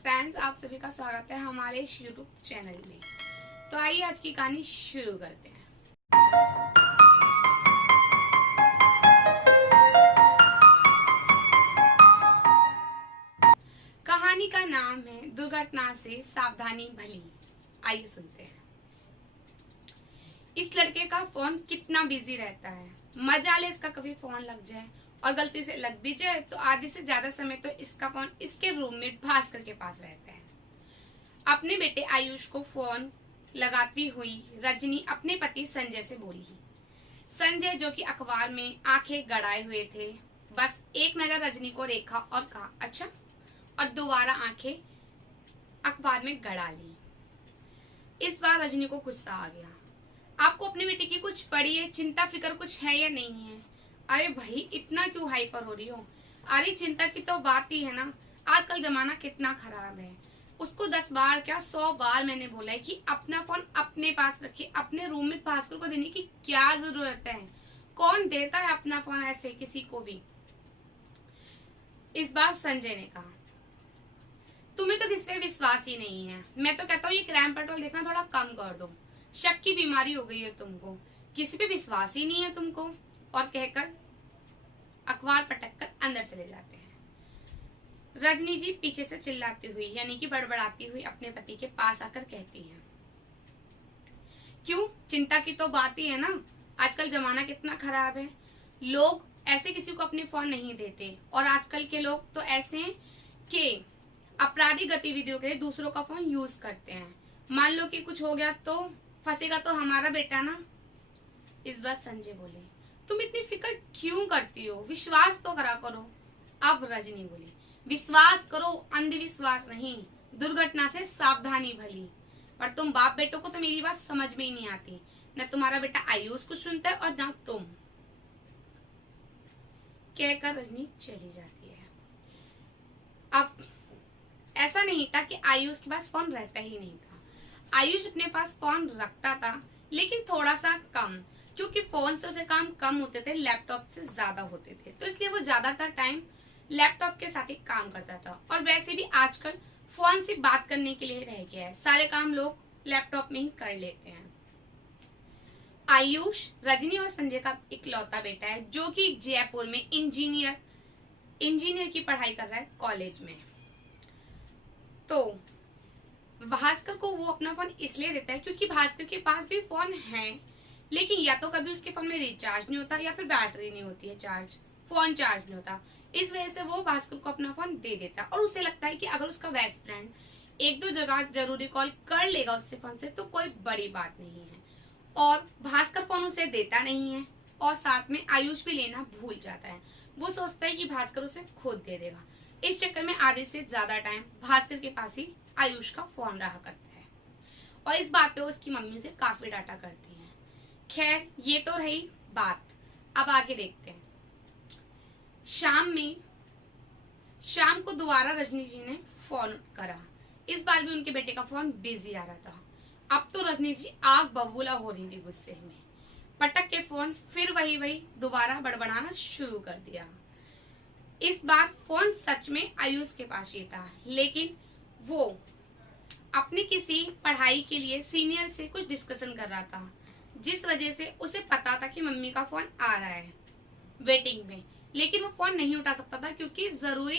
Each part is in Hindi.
फ्रेंड्स, आप सभी का स्वागत है हमारे इस यूट्यूब चैनल में। तो आइए आज की कहानी शुरू करते हैं। कहानी का नाम है दुर्घटना से सावधानी भली। आइए सुनते हैं। इस लड़के का फोन कितना बिजी रहता है। मजा ले इसका कभी फोन लग जाए, और गलती से लग भी जाए तो आधे से ज्यादा समय तो इसका फोन इसके रूममेट भास्कर के पास रहता है। अपने बेटे आयुष को फोन लगाती हुई रजनी अपने पति संजय से बोली। संजय जो कि अखबार में आंखें गड़ाए हुए थे, बस एक नजर रजनी को देखा और कहा अच्छा, और दोबारा आंखें अखबार में गड़ा ली। इस बार रजनी को गुस्सा आ गया। आपको अपने बेटे की कुछ पड़ी है, चिंता फिक्र कुछ है या नहीं है? अरे भाई, इतना क्यों हाइपर हो रही हो? अरे चिंता की तो बात ही है ना। आजकल जमाना कितना खराब है। उसको 10 बार क्या 100 बार मैंने बोला है कि अपना फोन अपने पास रखिए। अपने रूम में भास्कर को देने की क्या जरूरत है? कौन देता है अपना फोन ऐसे किसी को भी? इस बार संजय ने कहा, तुम्हें तो किस पे विश्वास ही नहीं है। मैं तो कहता हूँ ये क्राइम पेट्रोल देखना थोड़ा कम कर दो। शक की बीमारी हो गई है तुमको, किसी पे विश्वास ही नहीं है तुमको। और कहकर अखबार पटक कर अंदर चले जाते हैं। रजनी जी पीछे से चिल्लाती हुई यानी कि बड़बड़ाती हुई अपने पति के पास आकर कहती हैं, क्यों, चिंता की तो बात ही है ना। आजकल जमाना कितना खराब है। लोग ऐसे किसी को अपने फोन नहीं देते, और आजकल के लोग तो ऐसे हैं कि आपराधिक गतिविधियों के लिए दूसरों का फोन यूज करते हैं। मान लो कि कुछ हो गया तो फंसेगा तो हमारा बेटा ना। इस बार संजय बोले, तुम इतनी फिक्र क्यों करती हो? विश्वास तो करा करो। अब रजनी बोली, विश्वास करो, अंधविश्वास नहीं। दुर्घटना से सावधानी भली। पर तुम बाप बेटों को तो मेरी बात समझ में ही नहीं आती। न तुम्हारा बेटा आयुष कुछ सुनता है और न तुम। कहकर रजनी चली जाती है। अब ऐसा नहीं था कि आयुष के पास फोन रहता ही नहीं था। आयुष अपने पास फोन रखता था, लेकिन थोड़ा सा कम, क्योंकि फोन से उसे काम कम होते थे, लैपटॉप से ज्यादा होते थे। तो इसलिए वो ज्यादातर टाइम लैपटॉप के साथ ही काम करता था। और वैसे भी आजकल फोन से बात करने के लिए रह गया है, सारे काम लोग लैपटॉप में ही कर लेते हैं। आयुष रजनी और संजय का इकलौता बेटा है, जो कि जयपुर में इंजीनियर की पढ़ाई कर रहा है कॉलेज में। तो भास्कर को वो अपना फोन इसलिए देता है क्योंकि भास्कर के पास भी फोन है, लेकिन या तो कभी उसके फोन में रिचार्ज नहीं होता या फिर बैटरी नहीं होती है चार्ज, फोन चार्ज नहीं होता। इस वजह से वो भास्कर को अपना फोन दे देता है, और उसे लगता है कि अगर उसका बेस्ट फ्रेंड एक दो जगह जरूरी कॉल कर लेगा उससे फोन से तो कोई बड़ी बात नहीं है। और भास्कर फोन उसे देता नहीं है, और साथ में आयुष भी लेना भूल जाता है। वो सोचता है कि भास्कर उसे खुद दे देगा। इस चक्कर में आधे से ज्यादा टाइम भास्कर के पास ही आयुष का फोन रहा करता है, और इस बात पे उसकी मम्मी उसे काफी डांटा करती है। खैर, ये तो रही बात। अब आगे देखते हैं। शाम को दोबारा रजनी जी ने फोन करा। इस बार भी उनके बेटे का फोन बिजी आ रहा था। अब तो रजनी जी आग बबूला हो रही थी गुस्से में। पटक के फोन फिर वही दोबारा बड़बड़ाना शुरू कर दिया। इस बार फोन सच में आयुष के पास ही था, लेकिन वो अपनी किसी पढ़ाई के लिए सीनियर से कुछ डिस्कशन कर रहा था, जिस वजह से उसे पता था कि मम्मी का फोन आ रहा है वेटिंग में, लेकिन वो फोन नहीं उठा सकता था क्योंकि जरूरी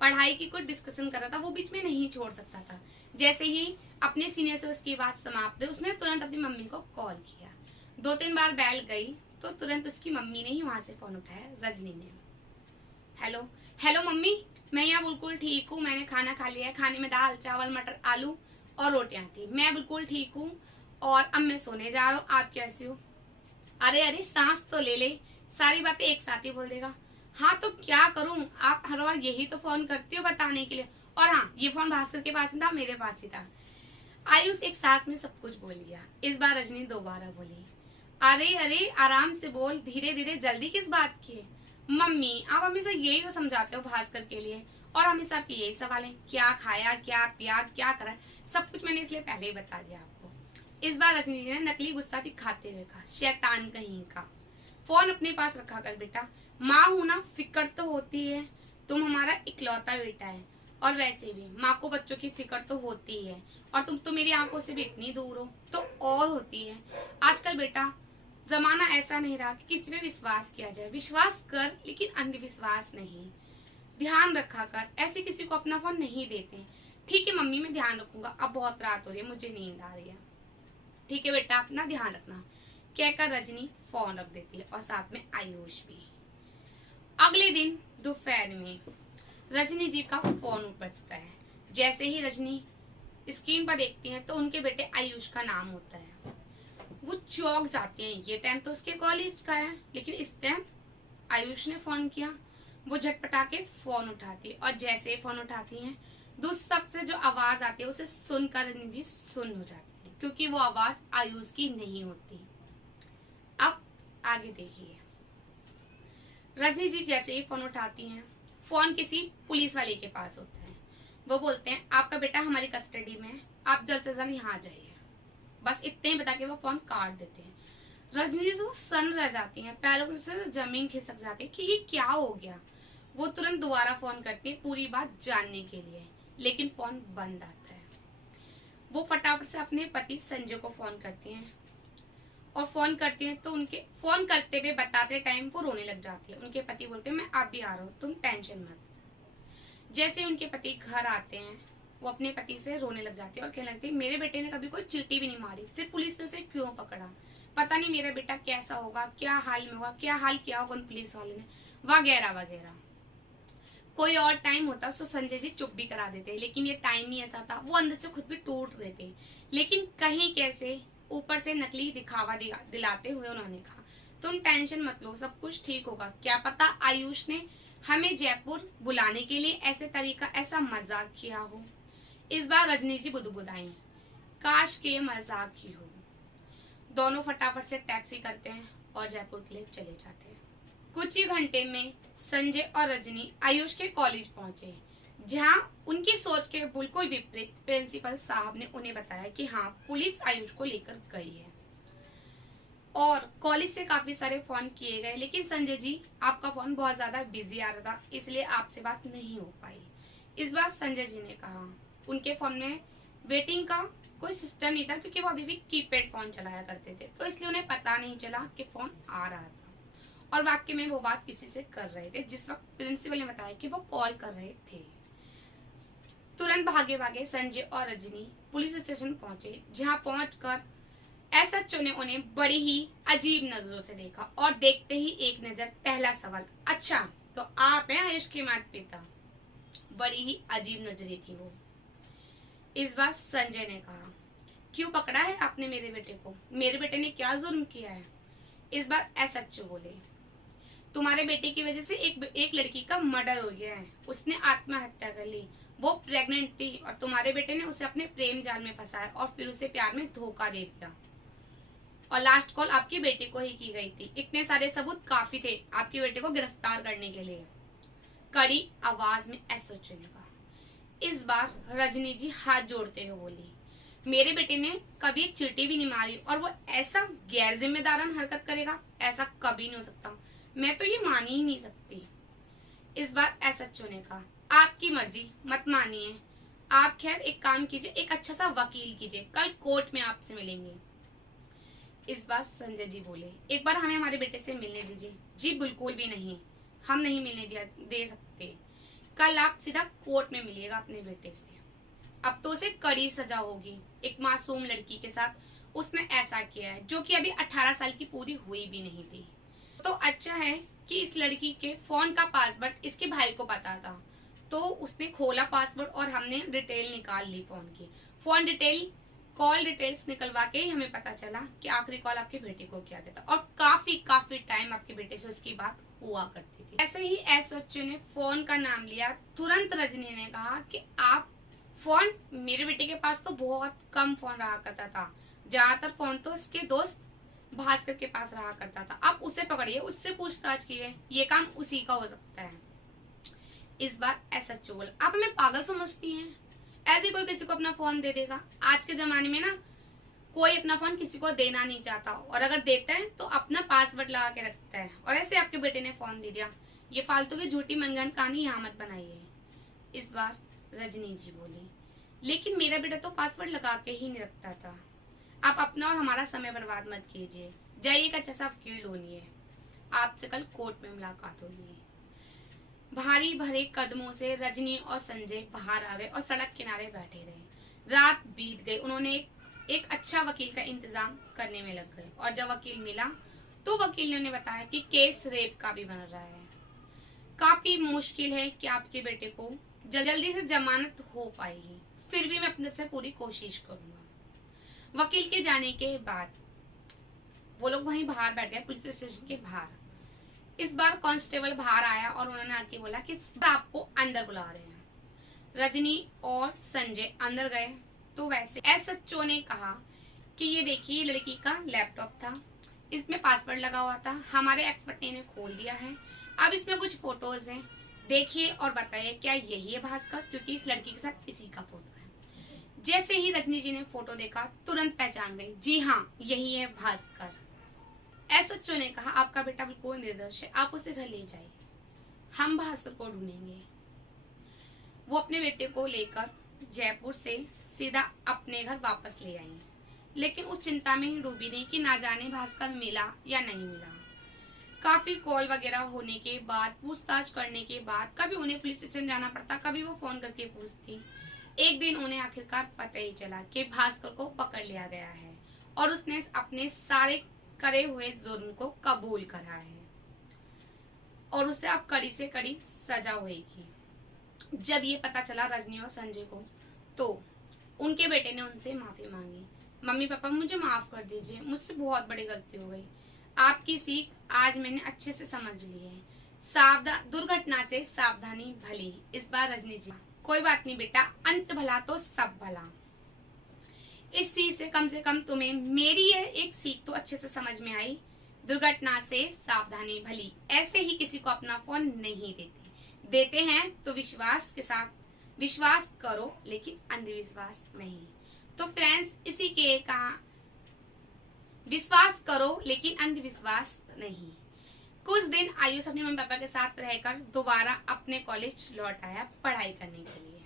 पढ़ाई की कुछ डिस्कशन कर रहा था, वो बीच में नहीं छोड़ सकता था। जैसे ही अपने सीनियर से उसकी बात समाप्त हुई, उसने तुरंत अपनी मम्मी को कॉल किया। 2-3 बार बेल गई तो तुरंत उसकी मम्मी ने ही वहां से फोन उठाया, रजनी ने। हेलो मम्मी, मैं यहाँ बिल्कुल ठीक हूँ। मैंने खाना खा लिया है। खाने में दाल चावल मटर आलू और रोटियां थी। मैं बिल्कुल ठीक हूँ, और अब मैं सोने जा रहा हूँ। आप कैसी हो? अरे सांस तो ले ले, सारी बातें एक साथ ही बोल देगा। हाँ तो क्या करूं, आप हर बार यही तो फोन करती हो बताने के लिए। और हाँ, ये फोन भास्कर के पास नहीं था, मेरे पास ही था। आयुष एक साथ में सब कुछ बोल गया। इस बार रजनी दोबारा बोली, अरे आराम से बोल, धीरे धीरे, जल्दी किस बात की है? मम्मी, आप हमेशा यही तो समझाते हो भास्कर के लिए, और हमेशा आपके यही सवाल है, क्या खाया, क्या पिया, क्या करा। सब कुछ मैंने इसलिए पहले ही बता दिया आपको। इस बार रजनी जी ने नकली गुस्सा दिखाते हुए कहा, शैतान कहीं का, फोन अपने पास रखा कर बेटा। माँ हूं ना, फिक्र तो होती है। तुम हमारा इकलौता बेटा है, और वैसे भी माँ को बच्चों की फिक्र तो होती ही है, और तुम तो मेरी आंखों से भी इतनी दूर हो तो और होती है। आजकल बेटा जमाना ऐसा नहीं रहा कि किसी पे विश्वास किया जाए। विश्वास कर लेकिन अंधविश्वास नहीं। ध्यान रखा कर, ऐसे किसी को अपना फोन नहीं देते। ठीक है मम्मी, मैं ध्यान रखूंगा, अब बहुत रात हो रही है, मुझे नींद आ रही है। ठीक है बेटा, अपना ध्यान रखना, कहकर रजनी फोन रख देती है और साथ में आयुष भी। अगले दिन दोपहर में रजनी जी का फोन बजता है। जैसे ही रजनी स्क्रीन पर देखती हैं तो उनके बेटे आयुष का नाम होता है। वो चौंक जाते हैं। ये टाइम तो उसके कॉलेज का है, लेकिन इस टाइम आयुष ने फोन किया। वो झटपटा के फोन उठाती है और जैसे ही फोन उठाती हैं दूसरी तरफ से जो आवाज आती है उसे सुनकर रजनी जी सुन हो जाती है, क्योंकि वो आवाज आयुष की नहीं होती। अब आगे देखिए। रजनी जी जैसे ही फोन उठाती हैं, फोन किसी पुलिस वाले के पास होता है। वो बोलते हैं आपका बेटा हमारी कस्टडी में है, आप जल्द से जल्द यहाँ आ जाइए। बस इतने ही बता के वो फोन काट देते हैं। रजनी जी वो सन रह जाती हैं, पैरों से जमीन खिसक जाती है कि ये क्या हो गया। वो तुरंत दोबारा फोन करती है पूरी बात जानने के लिए, लेकिन फोन बंद आता है। वो फटाफट से अपने पति संजय को फोन करती हैं और फोन करती हैं तो उनके फोन करते हुए बताते टाइम वो रोने लग जाती है। उनके पति बोलते हैं मैं अब भी आ रहा हूँ, तुम टेंशन मत। जैसे उनके पति घर आते हैं वो अपने पति से रोने लग जाती है और कहने लगती है मेरे बेटे ने कभी कोई चींटी भी नहीं मारी, फिर पुलिस ने उसे क्यों पकड़ा, पता नहीं मेरा बेटा कैसा होगा, क्या हाल में होगा, क्या हाल किया होगा उन पुलिस वाले ने, वगैरह वगैरह। कोई और टाइम होता तो संजय जी चुप भी करा देते, लेकिन ये टाइम ही ऐसा था। वो अंदर से खुद भी टूट रहे थे, लेकिन कहीं कैसे ऊपर से नकली दिखावा दिलाते हुए उन्होंने कहा तुम टेंशन मत लो, सब कुछ ठीक होगा। क्या पता आयुष ने हमें जयपुर बुलाने के लिए ऐसे तरीका ऐसा मजाक किया हो। इस बार रजनी जी बुदबुदाई, काश के मजाक ही हो। दोनों फटाफट से टैक्सी करते हैं और जयपुर के लिए चले जाते हैं। कुछ ही घंटे में संजय और रजनी आयुष के कॉलेज पहुंचे, जहां उनकी सोच के बिल्कुल विपरीत प्रिंसिपल साहब ने उन्हें बताया कि हाँ पुलिस आयुष को लेकर गई है और कॉलेज से काफी सारे फोन किए गए, लेकिन संजय जी आपका फोन बहुत ज्यादा बिजी आ रहा था, इसलिए आपसे बात नहीं हो पाई। इस बार संजय जी ने कहा उनके फोन में वेटिंग का कोई सिस्टम नहीं था, क्योंकि वो अभी भी कीपैड फोन चलाया करते थे, तो इसलिए उन्हें पता नहीं चला कि फोन आ रहा था और वाकई में वो बात किसी से कर रहे थे जिस वक्त प्रिंसिपल ने बताया कि वो कॉल कर रहे थे। तुरंत भागे भागे संजय और रजनी पुलिस स्टेशन पहुंचे, जहां पहुंचकर एसएचओ ने उन्हें बड़ी ही अजीब नजरों से देखा और देखते ही एक नजर पहला सवाल, अच्छा तो आप हैं आयुष के माता पिता। बड़ी ही अजीब नजरें थी वो। इस बार संजय ने कहा क्यों पकड़ा है आपने मेरे बेटे को, मेरे बेटे ने क्या जुर्म किया है। इस बार एसएचओ बोले तुम्हारे बेटे की वजह से एक लड़की का मर्डर हो गया है, उसने आत्महत्या कर ली, वो प्रेग्नेंट थी और तुम्हारे बेटे ने उसे अपने प्रेम जाल में फंसाया और फिर उसे प्यार में धोखा दे दिया और लास्ट कॉल आपके बेटे को ही की गई थी। इतने सारे सबूत काफी थे आपके बेटे को गिरफ्तार करने के लिए, कड़ी आवाज में एसएचओ ने कहा। इस बार रजनी जी हाथ जोड़ते हुए बोली मेरे बेटे ने कभी एक चींटी भी नहीं मारी और वो ऐसा गैर जिम्मेदारान हरकत करेगा, ऐसा कभी नहीं हो सकता, मैं तो ये मान ही नहीं सकती। इस बार एसएचओ ने कहा आपकी मर्जी, मत मानिए आप, खैर एक काम कीजिए, एक अच्छा सा वकील कीजिए, कल कोर्ट में आपसे मिलेंगे। इस बार संजय जी बोले एक बार हमें हमारे बेटे से मिलने दीजिए। जी बिल्कुल भी नहीं, हम नहीं मिलने दे सकते, कल आप सीधा कोर्ट में मिलिएगा अपने बेटे से। अब तो उसे कड़ी सजा होगी, एक मासूम लड़की के साथ उसने ऐसा किया है जो कि अभी 18 साल की पूरी हुई भी नहीं थी। तो अच्छा है कि इस लड़की के फोन का पासवर्ड इसके भाई को पता था, तो उसने खोला पासवर्ड और हमने डिटेल निकाल ली फोन की। फोन डिटेल, कॉल डिटेल्स निकलवा के ही हमें पता चला कि आखिरी कॉल आपके बेटे को किया गया था और काफी टाइम आपके बेटे से उसकी बात हुआ करती थी। ऐसे ही एसएचओ ने फोन का नाम लिया, तुरंत रजनी ने कहा कि आप फोन, मेरे बेटे के पास तो बहुत कम फोन रहा करता था, ज्यादातर फोन तो उसके दोस्त भास्कर के पास रहा करता था, आप उसे पकड़िए, उससे पूछताछ कीजिए, ये काम उसी का हो सकता है। इस बार एसएचओ बोला आप हमें पागल समझती हैं, ऐसे कोई किसी को अपना फोन दे देगा। आज के जमाने में ना कोई अपना फोन किसी को देना नहीं चाहता, और अगर देता है तो अपना पासवर्ड लगा के रखता है, और ऐसे आपके बेटे ने फोन दे दिया। ये फालतू की झूठी मनगढ़ंत कहानी यहाँ मत बनाइए। इस बार रजनी जी बोली। लेकिन मेरा बेटा तो पासवर्ड लगा के ही नहीं रखता था। आप अपना और हमारा समय बर्बाद मत कीजिए, जाइएगा अच्छा वकील होनी आपसे कल कोर्ट में मुलाकात होगी। भारी भरे कदमों से रजनी और संजय बाहर आ गए और सड़क किनारे बैठे रहे। रात बीत गई, उन्होंने एक अच्छा वकील का इंतजाम करने में लग गए और जब वकील मिला तो वकील ने उन्हें बताया कि केस रेप का भी बन रहा है, काफी मुश्किल है कि आपके बेटे को जल्दी से जमानत हो पाएगी, फिर भी मैं अपनी तरफ से पूरी कोशिश करूंगा। वकील के जाने के बाद वो लोग वहीं बाहर बैठ गए, पुलिस स्टेशन के बाहर। इस बार कांस्टेबल बाहर आया और उन्होंने आके बोला कि आपको अंदर बुला रहे हैं। रजनी और संजय अंदर गए तो वैसे एसएचओ ने कहा कि ये देखिए लड़की का लैपटॉप था, इसमें पासवर्ड लगा हुआ था, हमारे एक्सपर्ट ने इन्हें खोल दिया है, अब इसमें कुछ फोटोज हैं, देखिए और बताइए क्या यही है भास्कर, क्योंकि इस लड़की के साथ इसी का फोटो है। जैसे ही रजनी जी ने फोटो देखा तुरंत पहचान गई, जी हाँ यही है भास्कर। एसएचओ ने कहा आपका बेटा बिल्कुल निर्दोष है, आप उसे घर ले जाइए, हम भास्कर को ढूंढेंगे। वो अपने बेटे को लेकर जयपुर से सीधा अपने घर वापस ले आई, लेकिन उस चिंता में ही डूबी रही कि ना जाने भास्कर मिला या नहीं मिला। काफी कॉल वगैरह होने के बाद, पूछताछ करने के बाद, कभी उन्हें पुलिस स्टेशन जाना पड़ता, कभी वो फोन करके पूछती। एक दिन उन्हें आखिरकार पता ही चला कि भास्कर को पकड़ लिया गया है और उसने अपने सारे करे हुए जुर्म को कबूल करा है और उसे अब कड़ी से कड़ी सजा होगी। जब ये पता चला रजनी और संजय को तो उनके बेटे ने उनसे माफी मांगी, मम्मी पापा मुझे माफ कर दीजिए, मुझसे बहुत बड़ी गलती हो गई, आपकी सीख आज मैंने अच्छे से समझ ली है, दुर्घटना से सावधानी भली। इस बार रजनी जी कोई बात नहीं बेटा, अंत भला तो सब भला। इस चीज से कम तुम्हें मेरी ये एक सीख तो अच्छे से समझ में आई, दुर्घटना से सावधानी भली। ऐसे ही किसी को अपना फोन नहीं देते हैं तो विश्वास के साथ विश्वास करो, लेकिन अंधविश्वास नहीं। तो फ्रेंड्स इसी के कहा विश्वास करो लेकिन अंधविश्वास नहीं। कुछ दिन आयुष अपने मम्मी पापा के साथ रहकर दोबारा अपने कॉलेज लौट आया पढ़ाई करने के लिए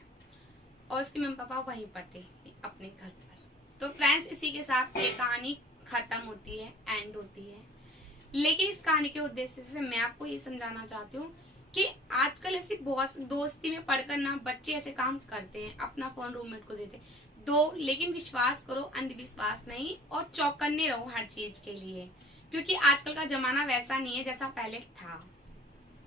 और उसके मम्मी पापा वहीं पढ़ते अपने घर पर। तो फ्रेंड्स इसी के साथ ये कहानी खत्म होती है, एंड होती है। लेकिन इस कहानी के उद्देश्य से मैं आपको ये समझाना चाहती हूँ कि आजकल ऐसी बहुत दोस्ती में पढ़कर ना बच्चे ऐसे काम करते हैं, अपना फोन रूममेट को देते दो, लेकिन विश्वास करो अंधविश्वास नहीं, और चौकन्ने रहो हर चीज के लिए, क्योंकि आजकल का जमाना वैसा नहीं है जैसा पहले था।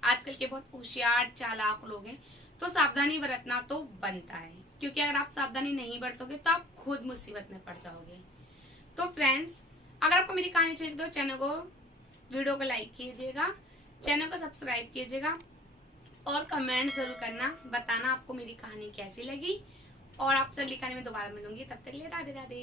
आजकल के बहुत होशियार चालाक लोग हैं, तो सावधानी बरतना तो बनता है, क्योंकि अगर आप सावधानी नहीं बरतोगे तो आप खुद मुसीबत में पड़ जाओगे। तो फ्रेंड्स अगर आपको मेरी कहानी चाहिए तो वीडियो को लाइक कीजिएगा, चैनल को सब्सक्राइब कीजिएगा और कमेंट जरूर करना, बताना आपको मेरी कहानी कैसी लगी। और आपसे अगली कहानी में दोबारा मिलूंगी, तब तक के लिए राधे राधे।